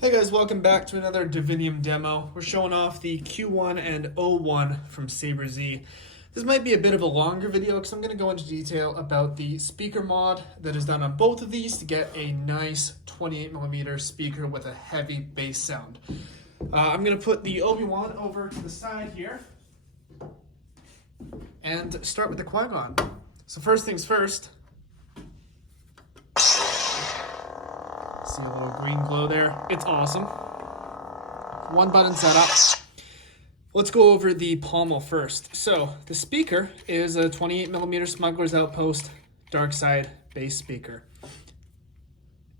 Hey guys, welcome back to another Divinium demo. We're showing off the Q1 and O1 from SABERZ. This might be a bit of a longer video because I'm going to go into detail about the speaker mod that is done on both of these to get a nice 28mm speaker with a heavy bass sound. I'm going to put the Obi-Wan over to the side here and start with the Qui-Gon. So first things first, see a little green glow there. It's awesome. One button setup. Let's go over the pommel first. So the speaker is a 28mm Smuggler's Outpost dark side bass speaker.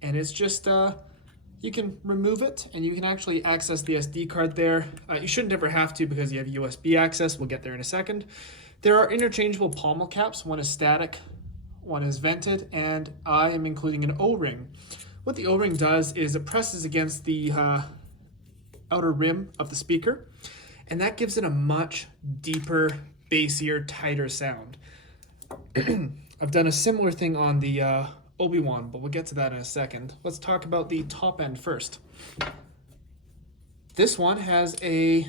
And it's just, you can remove it and you can actually access the SD card there. You shouldn't ever have to because you have USB access. We'll get there in a second. There are interchangeable pommel caps. One is static, one is vented, and I am including an O-ring. What the O-ring does is it presses against the outer rim of the speaker, and that gives it a much deeper, bassier, tighter sound. I've done a similar thing on the Obi-Wan, but we'll get to that in a second. Let's talk about the top end first. This one has a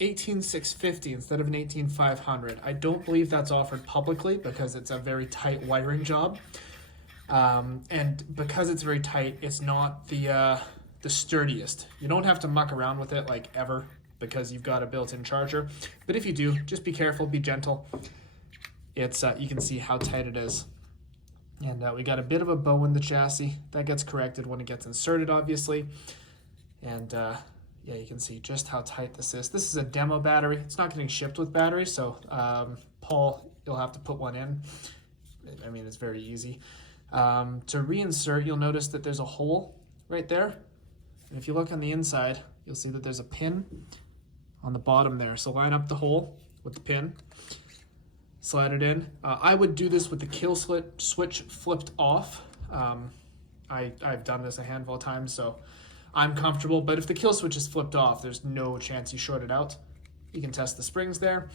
18650 instead of an 18500. I don't believe that's offered publicly because it's a very tight wiring job. And because it's very tight, it's not the sturdiest. You don't have to muck around with it like ever because you've got a built-in charger. But if you do, just be careful, be gentle. It's you can see how tight it is. And we got a bit of a bow in the chassis. That gets corrected when it gets inserted, obviously. And yeah, you can see just how tight this is. This is a demo battery. It's not getting shipped with batteries, so Paul, you'll have to put one in. I mean, it's very easy. To reinsert, you'll notice that there's a hole right there. And if you look on the inside, you'll see that there's a pin on the bottom there. So line up the hole with the pin, slide it in. I would do this with the kill switch flipped off. I've done this a handful of times, so I'm comfortable. But if the kill switch is flipped off, there's no chance you short it out. You can test the springs there.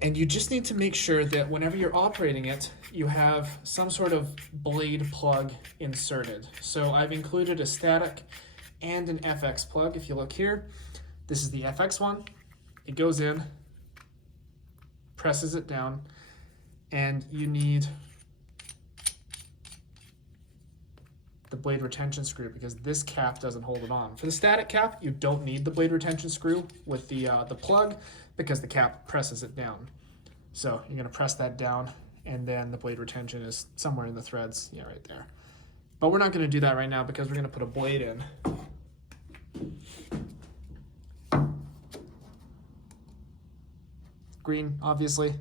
And you just need to make sure that whenever you're operating it, you have some sort of blade plug inserted. So I've included a static and an FX plug. If you look here, this is the FX one. It goes in, presses it down, and you need the blade retention screw because this cap doesn't hold it on. For the static cap, you don't need the blade retention screw with the plug because the cap presses it down. So you're going to press that down, and then the blade retention is somewhere in the threads, yeah, right there. But we're not going to do that right now because we're going to put a blade in. Green, obviously.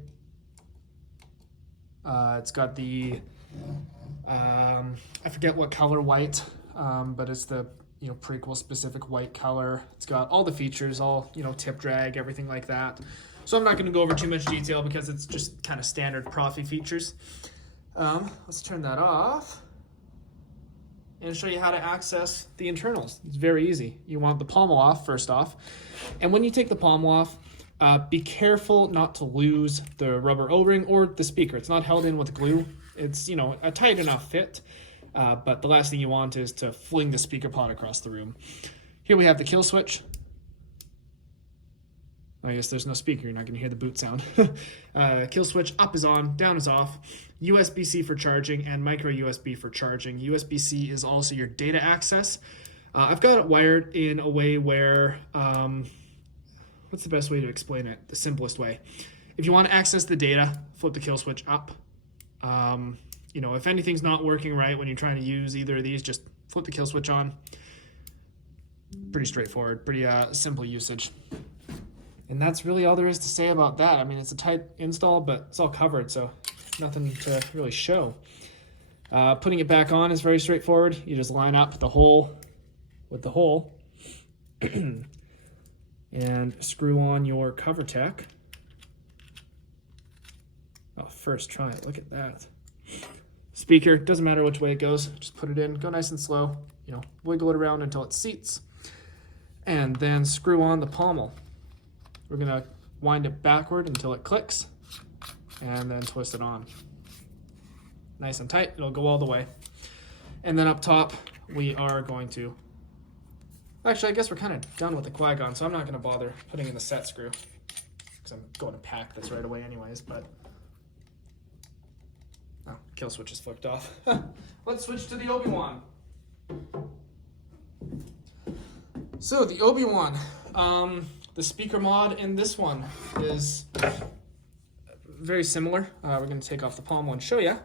It's got the I forget what color white, but it's the prequel specific white color. It's got all the features, all tip drag, everything like that. So I'm not going to go over too much detail because it's just kind of standard Profi features. Let's turn that off and show you how to access the internals. It's very easy. You want the pommel off first off, and when you take the pommel off, be careful not to lose the rubber O-ring or the speaker. It's not held in with glue. It's a tight enough fit, but the last thing you want is to fling the speaker pod across the room. Here we have the kill switch. I guess there's no speaker, you're not going to hear the boot sound. Kill switch, up is on, down is off. USB-C for charging and micro USB for charging. USB-C is also your data access. I've got it wired in a way where, what's the best way to explain it? The simplest way. If you want to access the data, flip the kill switch up. If anything's not working right when you're trying to use either of these, just flip the kill switch on. Pretty straightforward, pretty simple usage. And that's really all there is to say about that. I mean, it's a tight install, but it's all covered, so nothing to really show. Putting it back on is very straightforward. You just line up the hole with the hole and screw on your cover tack. Oh, first try it. Look at that. Speaker, doesn't matter which way it goes. Just put it in, go nice and slow. Wiggle it around until it seats. And then screw on the pommel. We're going to wind it backward until it clicks and then twist it on. Nice and tight, it'll go all the way. And then up top, we are going to Actually, I guess we're kind of done with the Qui-Gon, so I'm not going to bother putting in the set screw, because I'm going to pack this right away anyways, but... Oh, kill switch is flipped off. Let's switch to the Obi-Wan. So, the Obi-Wan. The speaker mod in this one is very similar. We're going to take off the pommel and show you.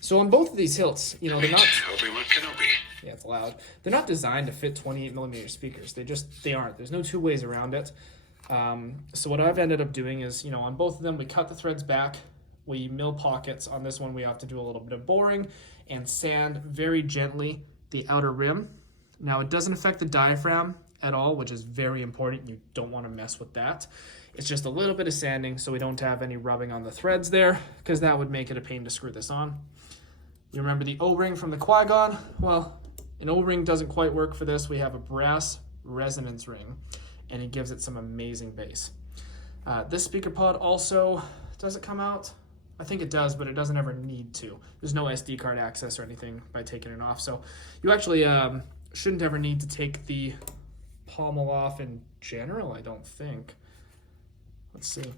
So on both of these hilts, you know, they're not... Obi-Wan Kenobi. Yeah, it's loud. They're not designed to fit 28mm speakers. They aren't. There's no two ways around it. So what I've ended up doing is, you know, on both of them, we cut the threads back. We mill pockets. On this one, we have to do a little bit of boring and sand very gently the outer rim. Now, it doesn't affect the diaphragm at all, which is very important. You don't want to mess with that. It's just a little bit of sanding so we don't have any rubbing on the threads there, because that would make it a pain to screw this on. You remember the O-ring from the Qui-Gon? Well, an O-ring doesn't quite work for this. We have a brass resonance ring, and it gives it some amazing bass. This speaker pod also, does it come out? I think it does, but it doesn't ever need to. There's no SD card access or anything by taking it off. So you actually shouldn't ever need to take the pommel off in general, I don't think. Let's see.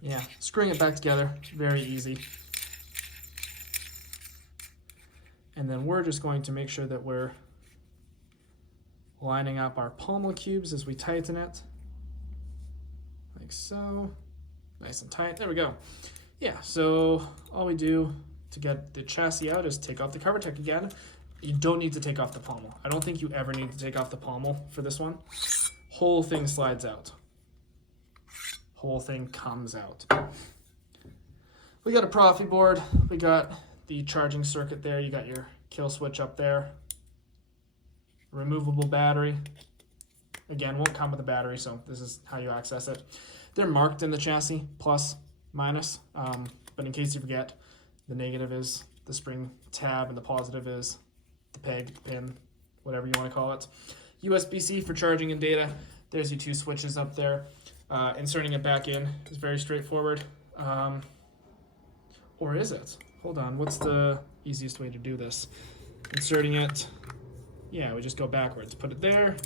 Yeah, screwing it back together, very easy. And then we're just going to make sure that we're lining up our pommel cubes as we tighten it. Like so. Nice and tight. There we go. Yeah, so all we do to get the chassis out is take off the cover tech again. You don't need to take off the pommel. I don't think you ever need to take off the pommel for this one. Whole thing slides out. Whole thing comes out. We got a Profi board. We got the charging circuit there. You got your kill switch up there. Removable battery. Again, won't come with a battery, so this is how you access it. They're marked in the chassis, plus, minus, but in case you forget, the negative is the spring tab and the positive is the peg, pin, whatever you want to call it. USB-C for charging and data. There's your two switches up there. Inserting it back in is very straightforward. Or is it? Hold on, what's the easiest way to do this? Inserting it, yeah, we just go backwards. Put it there,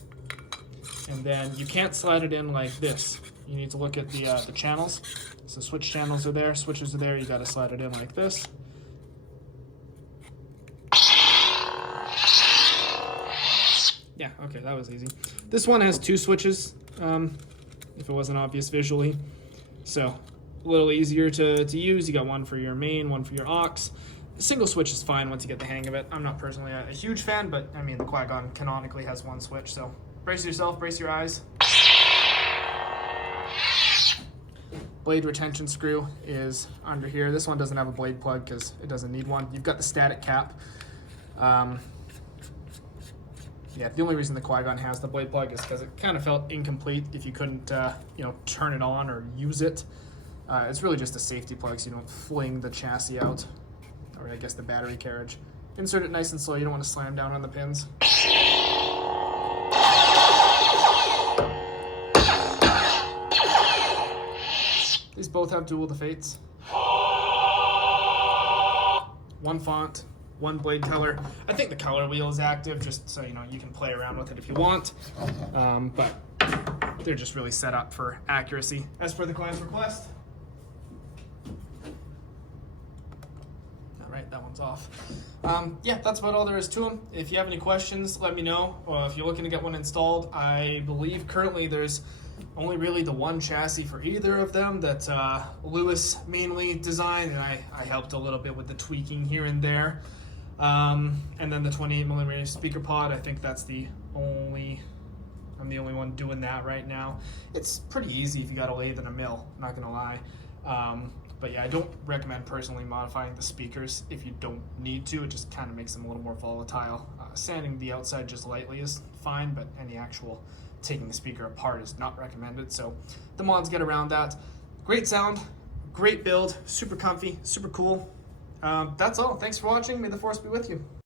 and then you can't slide it in like this. You need to look at the channels. So switch channels are there, switches are there, you gotta slide it in like this. Yeah, okay, that was easy. This one has two switches, if it wasn't obvious visually. So, a little easier to use. You got one for your main, one for your aux. A single switch is fine once you get the hang of it. I'm not personally a huge fan, but I mean, the Qui-Gon canonically has one switch, so brace yourself, brace your eyes. Blade retention screw is under here. This one doesn't have a blade plug because it doesn't need one. You've got the static cap. Yeah, the only reason the Qui-Gon has the blade plug is because it kind of felt incomplete if you couldn't, you know, turn it on or use it. It's really just a safety plug so you don't fling the chassis out, or I guess the battery carriage. Insert it nice and slow. You don't want to slam down on the pins. These both have dual defates. One font, one blade color. I think the color wheel is active, just so you know you can play around with it if you want. But they're just really set up for accuracy, as per the client's request. All right, that one's off. Yeah, that's about all there is to them. If you have any questions, let me know. Or if you're looking to get one installed, I believe currently there's only really the one chassis for either of them that Lewis mainly designed, and I helped a little bit with the tweaking here and there. And then the 28mm speaker pod, I think that's I'm the only one doing that right now. It's pretty easy if you got a lathe and a mill, not gonna lie. But yeah, I don't recommend personally modifying the speakers if you don't need to. It just kind of makes them a little more volatile. Sanding the outside just lightly is fine, but any actual taking the speaker apart is not recommended. So the mods get around that. Great sound, great build, super comfy, super cool. That's all. Thanks for watching. May the force be with you.